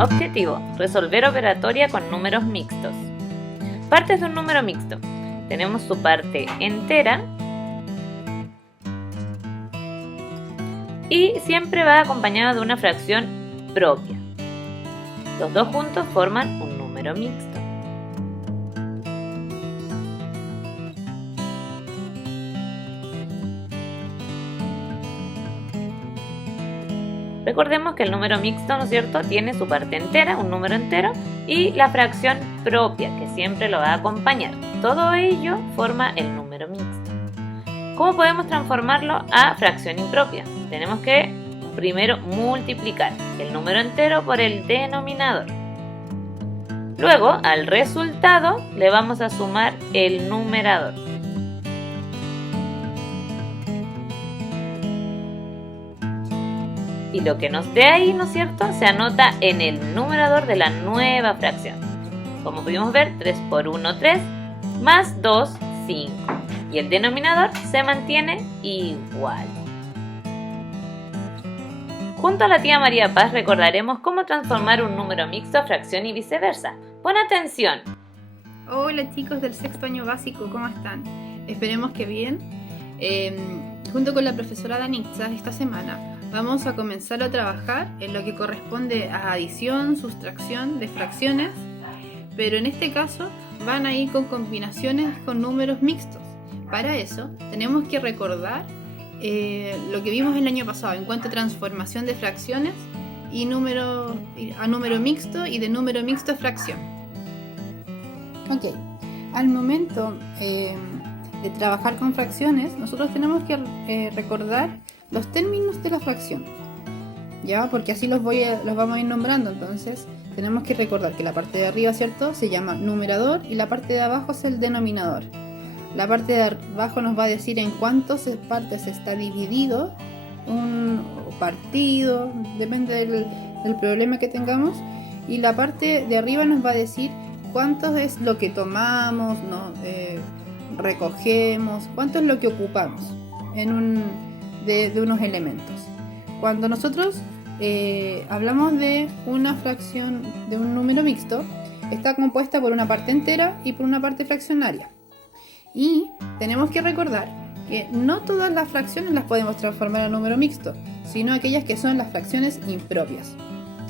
Objetivo: resolver operatoria con números mixtos. Partes de un número mixto. Tenemos su parte entera y siempre va acompañado de una fracción propia. Los dos juntos forman un número mixto. Recordemos que el número mixto, ¿no es cierto?, tiene su parte entera, un número entero, y la fracción propia, que siempre lo va a acompañar. Todo ello forma el número mixto. ¿Cómo podemos transformarlo a fracción impropia? Tenemos que primero multiplicar el número entero por el denominador. Luego, al resultado, le vamos a sumar el numerador. Y lo que nos dé ahí, ¿no es cierto?, se anota en el numerador de la nueva fracción. Como pudimos ver, 3 por 1, 3, más 2, 5. Y el denominador se mantiene igual. Junto a la tía María Paz recordaremos cómo transformar un número mixto a fracción y viceversa. ¡Pon atención! Hola chicos del sexto año básico, ¿cómo están? Esperemos que bien. Junto con la profesora Danitza esta semana vamos a comenzar a trabajar en lo que corresponde a adición, sustracción de fracciones, pero en este caso van a ir con combinaciones con números mixtos. Para eso tenemos que recordar lo que vimos el año pasado en cuanto a transformación de fracciones y a número mixto y de número mixto a fracción. Ok, al momento de trabajar con fracciones, nosotros tenemos que recordar los términos de la fracción, ¿ya? Porque así los vamos a ir nombrando. Entonces tenemos que recordar que la parte de arriba, ¿cierto?, se llama numerador y la parte de abajo es el denominador. La parte de abajo nos va a decir en cuántas partes está dividido un partido, depende del problema que tengamos, y la parte de arriba nos va a decir cuánto es lo que tomamos, recogemos, cuánto es lo que ocupamos de unos elementos. Cuando nosotros hablamos de una fracción de un número mixto, está compuesta por una parte entera y por una parte fraccionaria. Y tenemos que recordar que no todas las fracciones las podemos transformar a número mixto, sino aquellas que son las fracciones impropias,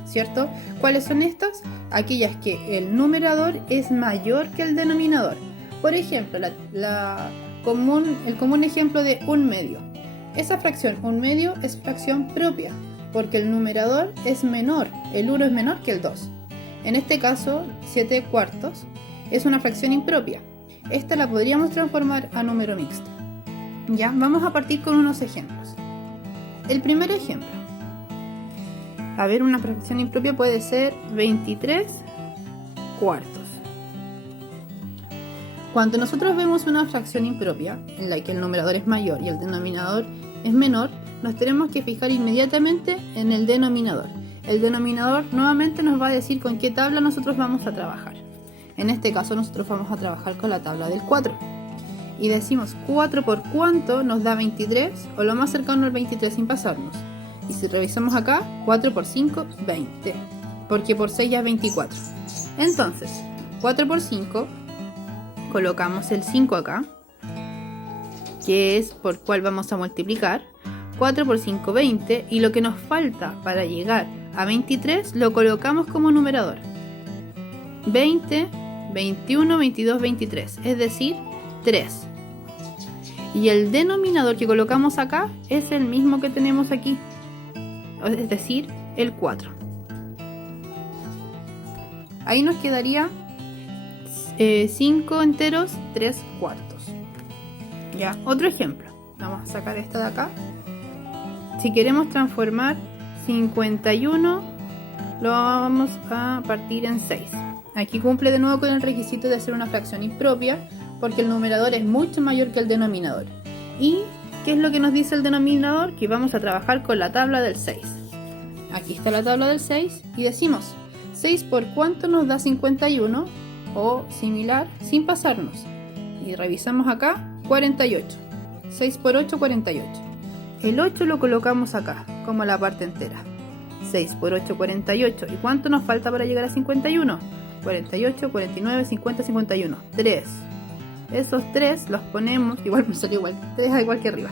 ¿cierto? ¿Cuáles son estas? Aquellas que el numerador es mayor que el denominador. Por ejemplo, el común ejemplo de 1/2. Esa fracción 1/2 es fracción propia, porque el numerador es menor, el 1 es menor que el 2. En este caso, 7/4 es una fracción impropia. Esta la podríamos transformar a número mixto. Ya, vamos a partir con unos ejemplos. El primer ejemplo. A ver, una fracción impropia puede ser 23/4. Cuando nosotros vemos una fracción impropia, en la que el numerador es mayor y el denominador es menor, nos tenemos que fijar inmediatamente en el denominador. El denominador nuevamente nos va a decir con qué tabla nosotros vamos a trabajar. En este caso nosotros vamos a trabajar con la tabla del 4. Y decimos 4 por cuánto nos da 23, o lo más cercano al 23 sin pasarnos. Y si revisamos acá, 4 por 5, 20. Porque por 6 ya es 24. Entonces, 4 por 5, colocamos el 5 acá, que es por cuál vamos a multiplicar. 4 por 5, 20. Y lo que nos falta para llegar a 23 lo colocamos como numerador. 20, 21, 22, 23, es decir, 3. Y el denominador que colocamos acá es el mismo que tenemos aquí, es decir, el 4. Ahí nos quedaría 5 enteros, 3/4. Ya, otro ejemplo. Vamos a sacar esta de acá. Si queremos transformar 51, lo vamos a partir en 6. Aquí cumple de nuevo con el requisito de hacer una fracción impropia, porque el numerador es mucho mayor que el denominador. ¿Y qué es lo que nos dice el denominador? Que vamos a trabajar con la tabla del 6. Aquí está la tabla del 6 y decimos 6 por cuánto nos da 51 o similar sin pasarnos. Y revisamos acá, 48. 6 por 8, 48. El 8 lo colocamos acá como la parte entera. 6 por 8, 48. ¿Y cuánto nos falta para llegar a 51? 48, 49, 50, 51. 3. Esos 3 los ponemos, igual me salió igual, 3 igual que arriba.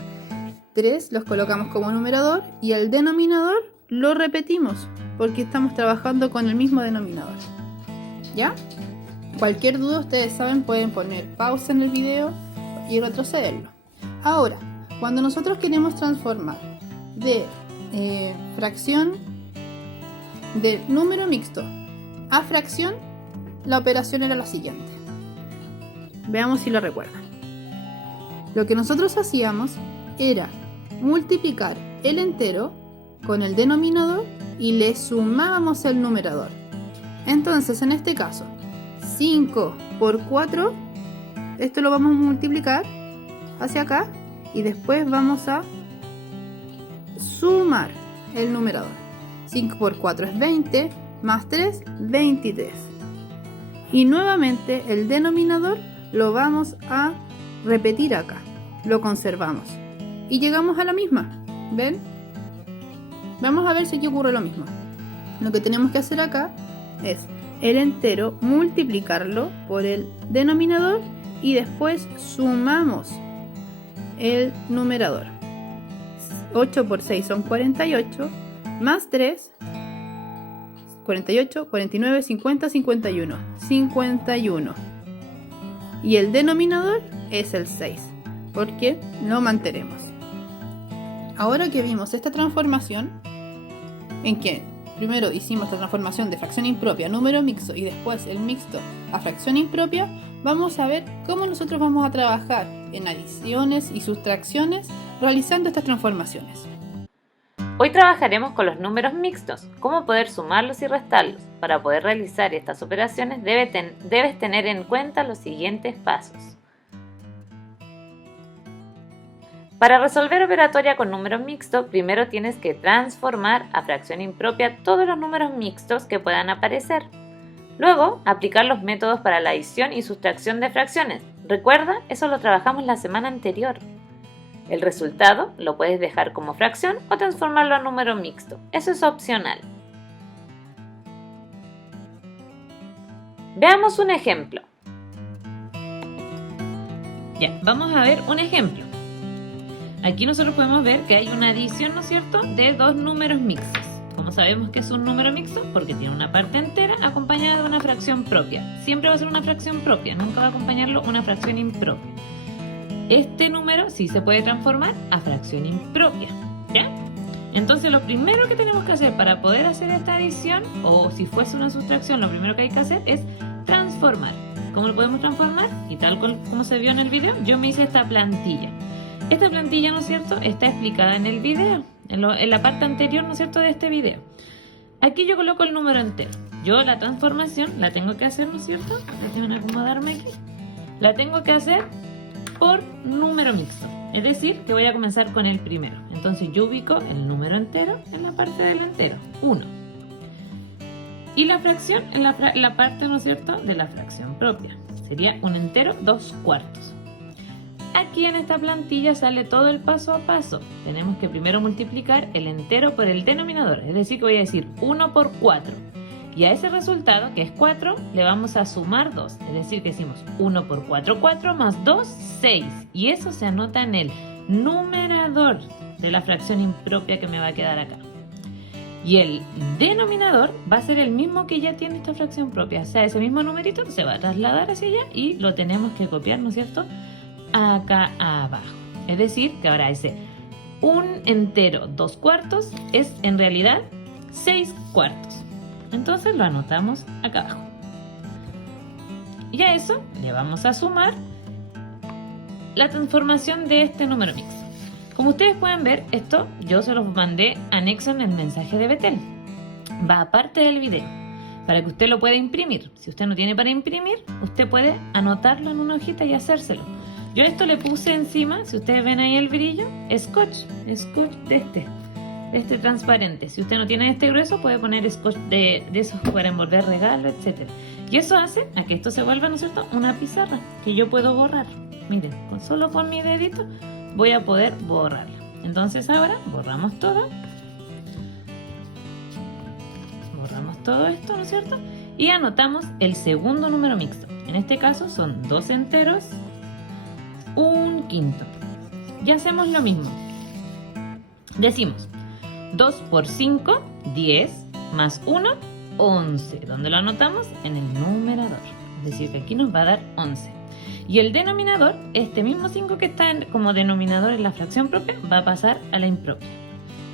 3 los colocamos como numerador y el denominador lo repetimos porque estamos trabajando con el mismo denominador. ¿Ya? Cualquier duda, ustedes saben, pueden poner pausa en el video y retrocederlo. Ahora, cuando nosotros queremos transformar de fracción de número mixto a fracción, la operación era la siguiente. Veamos si lo recuerdan. Lo que nosotros hacíamos era multiplicar el entero con el denominador y le sumábamos el numerador. Entonces, en este caso, 5 por 4, esto lo vamos a multiplicar hacia acá y después vamos a sumar el numerador. 5 por 4 es 20, más 3, 23. Y nuevamente el denominador lo vamos a repetir acá, lo conservamos y llegamos a la misma. ¿Ven? Vamos a ver si aquí ocurre lo mismo. Lo que tenemos que hacer acá es el entero multiplicarlo por el denominador y después sumamos el numerador. 8 por 6 son 48, más 3, 48, 49, 50, 51. 51. Y el denominador es el 6, porque lo mantenemos. Ahora que vimos esta transformación, en que primero hicimos la transformación de fracción impropia a número mixto y después el mixto a fracción impropia, vamos a ver cómo nosotros vamos a trabajar en adiciones y sustracciones realizando estas transformaciones. Hoy trabajaremos con los números mixtos, cómo poder sumarlos y restarlos. Para poder realizar estas operaciones debes tener en cuenta los siguientes pasos. Para resolver operatoria con números mixtos, primero tienes que transformar a fracción impropia todos los números mixtos que puedan aparecer. Luego, aplicar los métodos para la adición y sustracción de fracciones. Recuerda, eso lo trabajamos la semana anterior. El resultado lo puedes dejar como fracción o transformarlo a número mixto. Eso es opcional. Veamos un ejemplo. Ya, vamos a ver un ejemplo. Aquí nosotros podemos ver que hay una adición, ¿no es cierto?, de dos números mixtos. ¿Cómo sabemos que es un número mixto? Porque tiene una parte entera acompañada de una fracción propia. Siempre va a ser una fracción propia, nunca va a acompañarlo una fracción impropia. Este número sí se puede transformar a fracción impropia, ¿ya? Entonces lo primero que tenemos que hacer para poder hacer esta adición, o si fuese una sustracción, lo primero que hay que hacer es transformar. ¿Cómo lo podemos transformar? Y tal como se vio en el video, yo me hice esta plantilla. Esta plantilla, ¿no es cierto?, está explicada en el video, en la parte anterior, ¿no es cierto?, de este video. Aquí yo coloco el número entero. Yo la transformación la tengo que hacer, ¿no es cierto? Déjenme acomodarme aquí. La tengo que hacer por número mixto. Es decir, que voy a comenzar con el primero. Entonces yo ubico el número entero en la parte del entero, 1. Y la fracción en la parte, ¿no es cierto?, de la fracción propia. Sería un entero 2/4. Aquí en esta plantilla sale todo el paso a paso. Tenemos que primero multiplicar el entero por el denominador. Es decir, que voy a decir 1 por 4. Y a ese resultado, que es 4, le vamos a sumar 2. Es decir, que decimos 1 por 4, 4 más 2, 6. Y eso se anota en el numerador de la fracción impropia que me va a quedar acá. Y el denominador va a ser el mismo que ya tiene esta fracción propia. O sea, ese mismo numerito se va a trasladar hacia allá y lo tenemos que copiar, ¿no es cierto?, acá abajo. Es decir, que ahora ese 1 entero 2/4 es en realidad 6/4. Entonces lo anotamos acá abajo. Y a eso le vamos a sumar la transformación de este número mixto. Como ustedes pueden ver, esto yo se los mandé anexo en el mensaje de Betel. Va aparte del video, para que usted lo pueda imprimir. Si usted no tiene para imprimir, usted puede anotarlo en una hojita y hacérselo. Yo esto le puse encima, si ustedes ven ahí el brillo, scotch de este transparente. Si usted no tiene este grueso, puede poner scotch de esos para envolver regalo, etc. Y eso hace a que esto se vuelva, ¿no es cierto?, una pizarra que yo puedo borrar. Miren, solo con mi dedito voy a poder borrarla. Entonces ahora borramos todo. borramos todo esto, ¿no es cierto? Y anotamos el segundo número mixto. En este caso son 2 enteros, 1 quinto. Y hacemos lo mismo. Decimos 2 por 5, 10, más 1, 11. ¿Dónde lo anotamos? En el numerador. Es decir, que aquí nos va a dar 11. Y el denominador, este mismo 5 que está como denominador en la fracción propia, va a pasar a la impropia.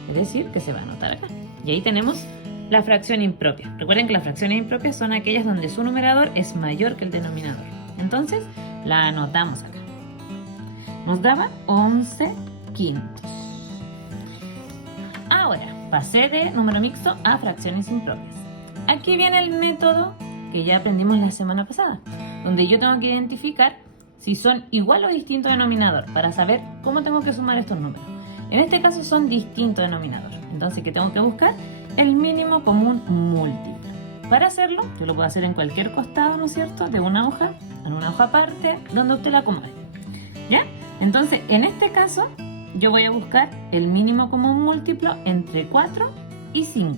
Es decir, que se va a anotar acá. Y ahí tenemos la fracción impropia. Recuerden que las fracciones impropias son aquellas donde su numerador es mayor que el denominador. Entonces, la anotamos acá. Nos daba 11 quintos. Ahora, pasé de número mixto a fracciones impropias. Aquí viene el método que ya aprendimos la semana pasada, donde yo tengo que identificar si son igual o distinto denominador para saber cómo tengo que sumar estos números. En este caso son distinto denominador. Entonces, ¿qué tengo que buscar? El mínimo común múltiplo. Para hacerlo, yo lo puedo hacer en cualquier costado, ¿no es cierto?, de una hoja, en una hoja aparte, donde usted la acomode. ¿Ya? Entonces, en este caso, yo voy a buscar el mínimo común múltiplo entre 4 y 5.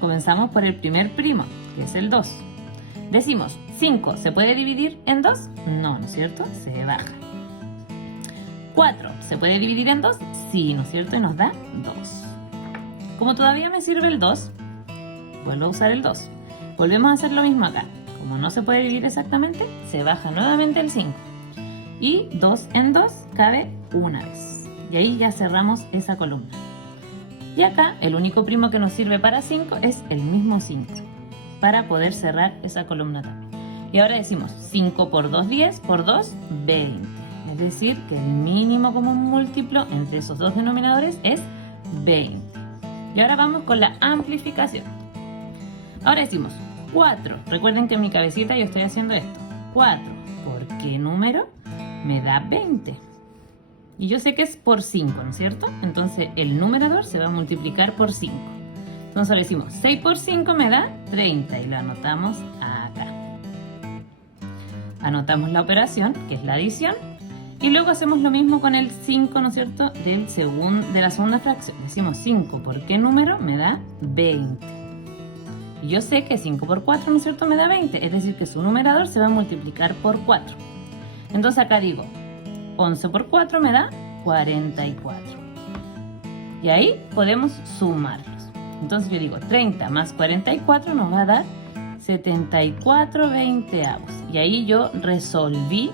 Comenzamos por el primer primo, que es el 2. Decimos, 5, ¿se puede dividir en 2? No, ¿no es cierto? Se baja. 4, ¿se puede dividir en 2? Sí, ¿no es cierto? Y nos da 2. Como todavía me sirve el 2, vuelvo a usar el 2. Volvemos a hacer lo mismo acá. Como no se puede dividir exactamente, se baja nuevamente el 5. Y 2 en 2 cabe una vez. Y ahí ya cerramos esa columna. Y acá el único primo que nos sirve para 5 es el mismo 5, para poder cerrar esa columna también. Y ahora decimos 5 por 2, 10, por 2, 20. Es decir, que el mínimo común múltiplo entre esos dos denominadores es 20. Y ahora vamos con la amplificación. Ahora decimos 4. Recuerden que en mi cabecita yo estoy haciendo esto. 4, ¿por qué número? Me da 20. Y yo sé que es por 5, ¿no es cierto? Entonces el numerador se va a multiplicar por 5. Entonces le decimos 6 por 5 me da 30 y lo anotamos acá. Anotamos la operación, que es la adición. Y luego hacemos lo mismo con el 5, ¿no es cierto?, de la segunda fracción. Decimos 5 por qué número me da 20. Y yo sé que 5 por 4, ¿no es cierto?, me da 20. Es decir, que su numerador se va a multiplicar por 4. Entonces acá digo 11 por 4 me da 44. Y ahí podemos sumarlos. Entonces yo digo 30 más 44 nos va a dar 74 veinteavos. Y ahí yo resolví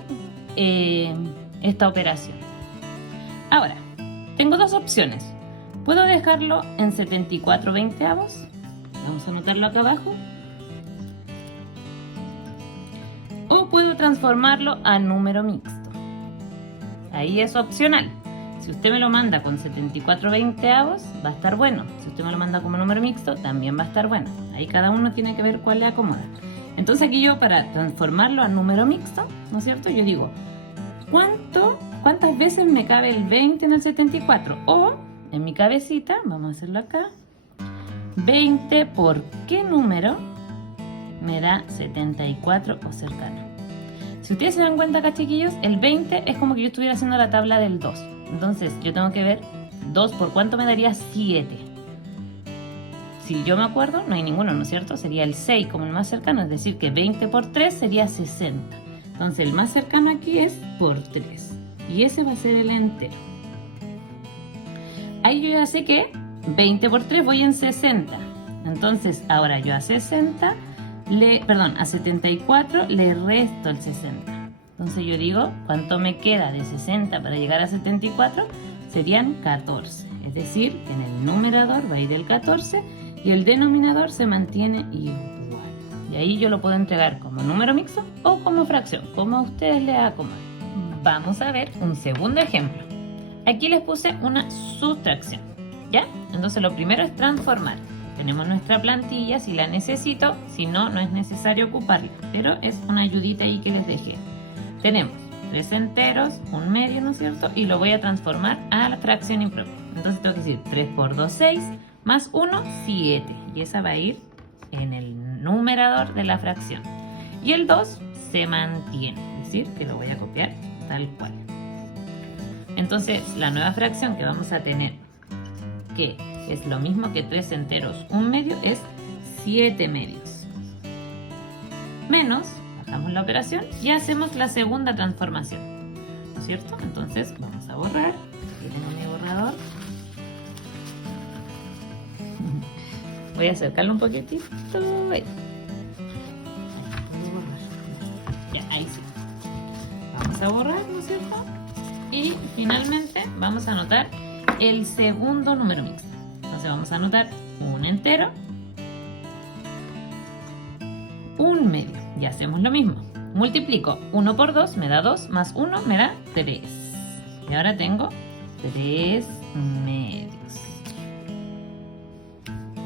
esta operación. Ahora, tengo dos opciones. Puedo dejarlo en 74 veinteavos. Vamos a anotarlo acá abajo. O puedo transformarlo a número mixto. Ahí es opcional. Si usted me lo manda con 74 veinteavos, va a estar bueno. Si usted me lo manda como número mixto, también va a estar bueno. Ahí cada uno tiene que ver cuál le acomoda. Entonces aquí yo, para transformarlo a número mixto, ¿no es cierto?, yo digo, ¿cuántas veces me cabe el 20 en el 74? O, en mi cabecita, vamos a hacerlo acá, 20 por qué número me da 74 o cercano. Si ustedes se dan cuenta acá, chiquillos, el 20 es como que yo estuviera haciendo la tabla del 2. Entonces yo tengo que ver 2 por cuánto me daría 7. Si yo me acuerdo, no hay ninguno, ¿no es cierto? Sería el 6 como el más cercano, es decir, que 20 por 3 sería 60. Entonces el más cercano aquí es por 3. Y ese va a ser el entero. Ahí yo ya sé que 20 por 3 voy en 60. Entonces ahora yo a 74 le resto el 60. Entonces yo digo, ¿cuánto me queda de 60 para llegar a 74? Serían 14. Es decir, que en el numerador va a ir el 14 y el denominador se mantiene igual. Y ahí yo lo puedo entregar como número mixto o como fracción, como a ustedes les acomoden. Vamos a ver un segundo ejemplo. Aquí les puse una sustracción, ¿ya? Entonces lo primero es transformar. Tenemos nuestra plantilla, si la necesito, si no, no es necesario ocuparla, pero es una ayudita ahí que les dejé. Tenemos 3 enteros, un medio, ¿no es cierto? Y lo voy a transformar a la fracción impropia. Entonces tengo que decir 3 por 2, 6, más 1, 7. Y esa va a ir en el numerador de la fracción. Y el 2 se mantiene, es decir, que lo voy a copiar tal cual. Entonces la nueva fracción que vamos a tener que es lo mismo que 3 enteros, 1 medio es 7 medios. Menos, bajamos la operación y hacemos la segunda transformación, ¿no es cierto? Entonces vamos a borrar, aquí tengo mi borrador. Voy a acercarlo un poquitito. Ahí. Ya, ahí sí. Vamos a borrar, ¿no es cierto? Y finalmente vamos a anotar el segundo número mixto. Entonces vamos a anotar un entero, un medio. Y hacemos lo mismo. Multiplico 1 por 2, me da 2, más 1 me da 3. Y ahora tengo 3 medios.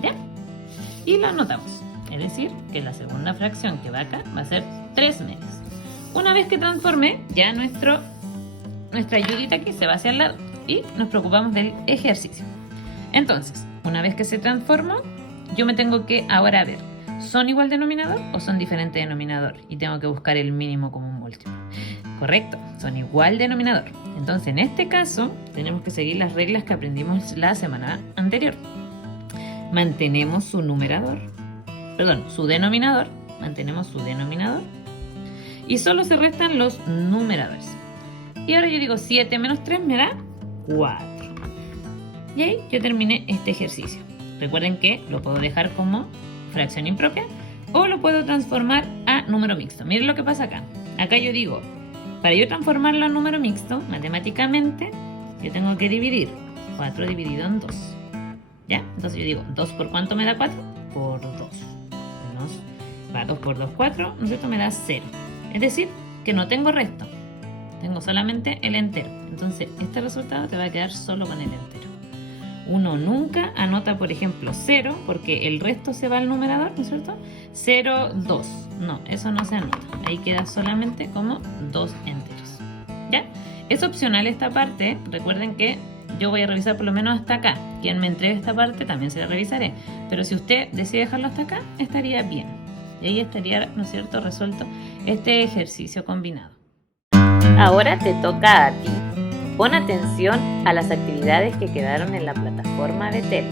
¿Ya? Y lo anotamos. Es decir, que la segunda fracción que va acá va a ser 3 medios. Una vez que transformé, ya nuestra ayudita aquí se va hacia el lado y nos preocupamos del ejercicio. Entonces, una vez que se transformó, yo me tengo que ahora ver, ¿son igual denominador o son diferente denominador? Y tengo que buscar el mínimo común múltiplo. Correcto, son igual denominador. Entonces, en este caso, tenemos que seguir las reglas que aprendimos la semana anterior. Mantenemos su denominador, mantenemos su denominador y solo se restan los numeradores. Y ahora yo digo 7 menos 3 me da 4. Y ahí yo terminé este ejercicio. Recuerden que lo puedo dejar como fracción impropia o lo puedo transformar a número mixto. Miren lo que pasa acá. Acá yo digo, para yo transformarlo a número mixto, matemáticamente, yo tengo que dividir 4 dividido en 2. ¿Ya? Entonces yo digo, 2 por ¿cuánto me da 4? Por 2. Menos, 2 por 2, 4, ¿no es cierto? Me da 0. Es decir, que no tengo resto. Tengo solamente el entero. Entonces, este resultado te va a quedar solo con el entero. Uno nunca anota, por ejemplo, 0, porque el resto se va al numerador, ¿no es cierto? 0, 2. No, eso no se anota. Ahí queda solamente como 2 enteros. ¿Ya? Es opcional esta parte. Recuerden que yo voy a revisar por lo menos hasta acá. Quien me entregue esta parte también se la revisaré. Pero si usted decide dejarlo hasta acá, estaría bien. Y ahí estaría, ¿no es cierto?, resuelto este ejercicio combinado. Ahora te toca a ti. Pon atención a las actividades que quedaron en la plataforma de TEL.